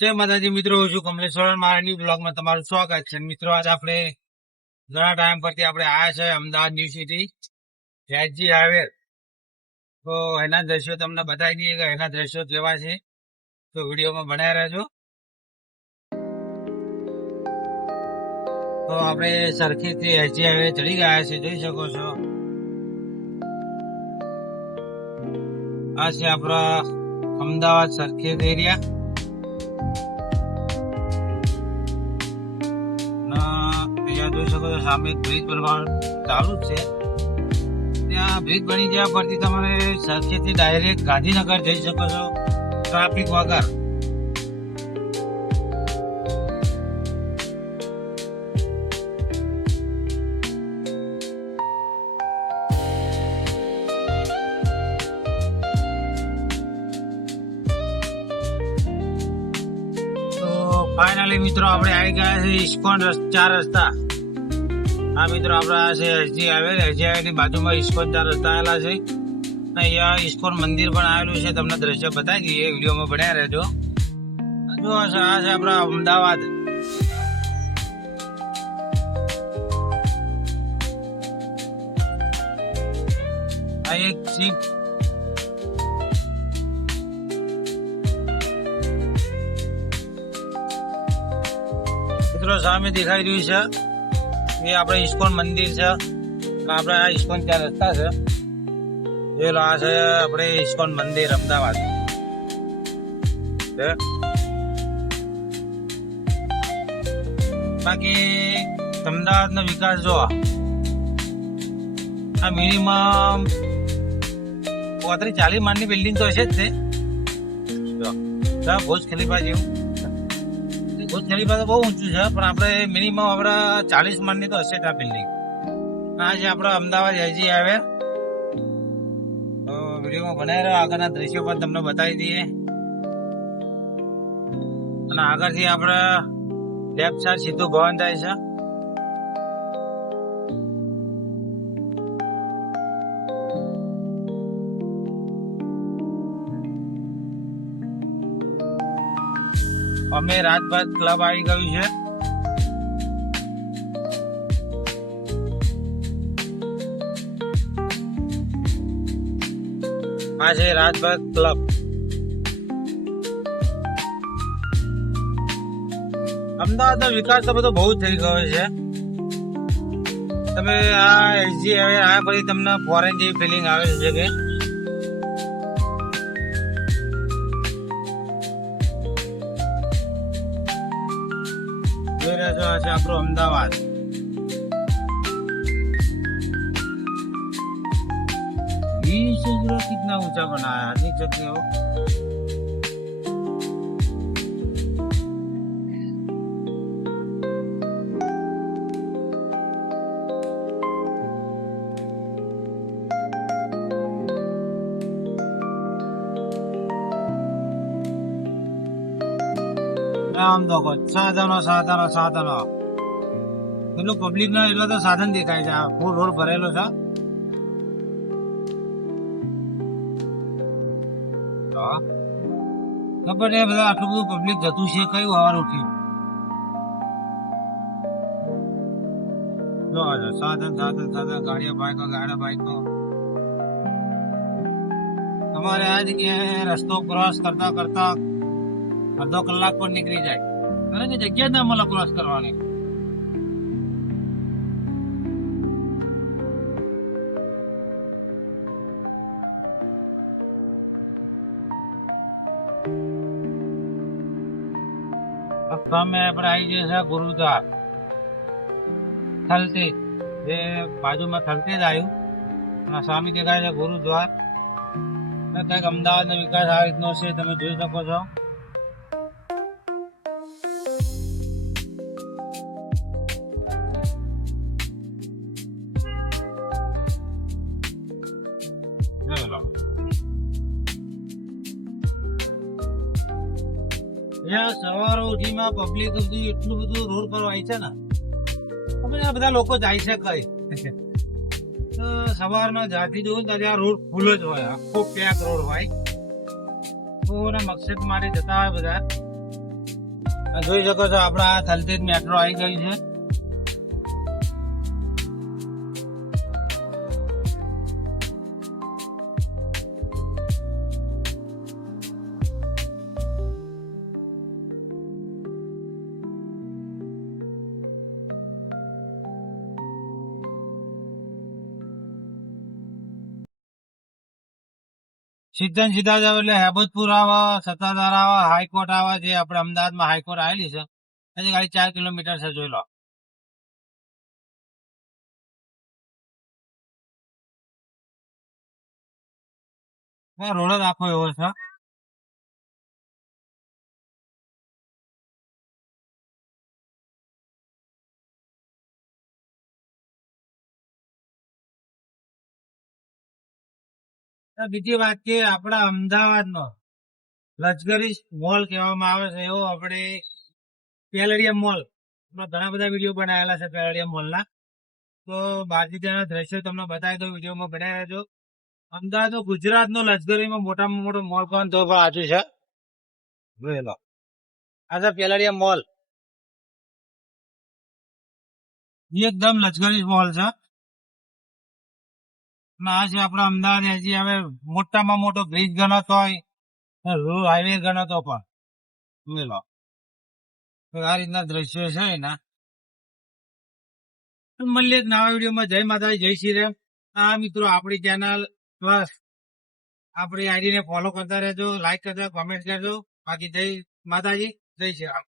જય માતાજી મિત્રો, હું છું કમલેશ્વર. મારા ન્યુ બ્લોગમાં તમારું સ્વાગત છે. મિત્રો, આજે આપણે ઘણા ટાઈમ પરથી આપણે આવ્યા છે Ahmedabad new city HG highway. તો એના દ્રશ્યો તમને બતાવી દઈએ કે એના દ્રશ્યો કેવા છે, તો વિડીયોમાં બનાવી રહેજો. તો આપણે સરખેજથી એચજી હાઈવે ચડી ગયા છે, જોઈ શકો છો. આ છે આપણા અમદાવાદ સરખેજ એરિયા. અહીંયા જોઈ શકો છો સામે બ્રિજ બનવાનું ચાલુ જ છે. ત્યાં બ્રિજ બની ગયા પરથી તમારે સરખેજથી ડાયરેક્ટ ગાંધીનગર જઈ શકો છો ટ્રાફિક વગર. ફાઇનલી મિત્રો આપણે આવી ગયા છે ઇસ્કોન 4 રસ્તા. હા મિત્રો, આપણા છે એચજી હાઈવે. એચજી હાઈવે ની બાજુમાં ઇસ્કોન 4 રસ્તા આવેલા છે. અહીંયા ઇસ્કોન મંદિર પણ આવેલું છે. તમને દ્રશ્ય બતાવી દઈએ, વિડીયોમાં બનાવી રહેજો. જો આ છે આપણા અમદાવાદ. આ એક શિપ સામે દેખાઈ રહ્યું છે એ આપણે ઇસ્કોન મંદિર છે. આપણે આ ઇસ્કોન 4 રસ્તા છે. જોયેલો આ છે આપણે ઇસ્કોન મંદિર અમદાવાદ. બાકી અમદાવાદનો વિકાસ જો આ મિનિમમ 35-40 માળની બિલ્ડિંગ તો હશે જ છે. જો ભુજ ખલીફા જેવું. ભુજ ખલીફા તો બહુ ઊંચું છે, પણ આપણે મિનિમમ આપણા 40 માળની તો હશે જ આ બિલ્ડિંગ. આ છે આપણા અમદાવાદ એચજી હાઈવે. તો વિડીયોમાં બનાવી રહ્યો, આગળના દ્રશ્યો પણ તમને બતાવી દઈએ. અને આગળથી આપણે લેફ્ટ સાઈડ સીધું ભવન થાય છે. અમે રાજભાત ક્લબ આવી ગયું છે. આ છે રાજભાત ક્લબ. અમદાવાદનો વિકાસ તો બધો બહુ થઈ ગયો છે. તમે આ એચજી હાઈવે આ પછી તમને ફોરેન જેવી ફિલિંગ આવે છે કે છે આપણું અમદાવાદ. कितना ऊंचा बनाया देख सकते हो. આમ તો સાધનો સાધનો સાધનો એટલું પબ્લિક ના એટલો તો સાધન દેખાય છે. આ ફૂલ રોડ ભરેલો છે. ખબર એ બધા આટલું બધું પબ્લિક જતું છે કયું હવાનું થયું. સાધન સાધન સાધન ગાડીઓ બાઈકો. તમારે આ જગ્યાએ રસ્તો ક્રોસ કરતા કરતા અડધો કલાક પણ નીકળી જાય, કારણ કે જગ્યા જ ના મળે ક્રોસ કરવાની. સામે આપણે આવી જઈએ છે ગુરુદ્વાર થલતેજ. જે બાજુમાં થલતેજ આવ્યું અને સામે દેખાય છે ગુરુદ્વાર. કંઈક અમદાવાદનો વિકાસ આ રીતનો છે, તમે જોઈ શકો છો. સવારો ઉઠીમાં પબ્લિક એટલું બધું રોડ પર હોય છે ને, બધા લોકો જાય છે કઈ સવારમાં જ્યાંથી જોઉં ત્યાં આ રોડ ફૂલ જ હોય, આખો પેક રોડ હોય. તો મકસદ માટે જતા હોય બધા. આ જોઈ શકો છો આપડા થલતેજ મેટ્રો આવી ગઈ છે. સીધા ને સીધા જાવ એટલે હેબતપુર આવે, સત્તાધાર આવે, હાઈકોર્ટ આવે, જે આપણે અમદાવાદમાં હાઈકોર્ટ આવેલી છે એની ખાલી 4 કિલોમીટર છે. જોઈ લો. રોડ જ આખો એવો છે. બીજી વાત કે આપણા અમદાવાદનો લક્ઝરી મોલ કહેવામાં આવે છે એવો આપણે પેલેડિયમ મોલ, ઘણા બધા વિડીયો બનાવેલા છે પેલેડિયમ મોલના. તો બહારથી ત્યાંના દ્રશ્યો તમને બતાવી દો, વિડીયોમાં બનાવી રહેજો. અમદાવાદ ગુજરાતનો લક્ઝરીમાં મોટામાં મોટો મોલ કોણ તો આજુ છે. જોઈ લો, આ છે પેલેડિયમ મોલ. એકદમ લક્ઝરી મોલ છે. આ છે આપણા અમદાવાદ હજી હવે મોટામાં મોટો બ્રિજ ગણતો હોય, રોડ હાઈવે ગણતો પણ. જોઈ લો, આ રીતના દ્રશ્યો છે એના. મળીએ એક નવા વિડીયોમાં. જય માતાજી, જય શ્રી રામ. આ મિત્રો આપણી ચેનલ પ્લસ આપણી આઈડી ને ફોલો કરતા રહેજો, લાઈક કરજો, કોમેન્ટ કરજો. બાકી જય માતાજી, જય શ્રી રામ.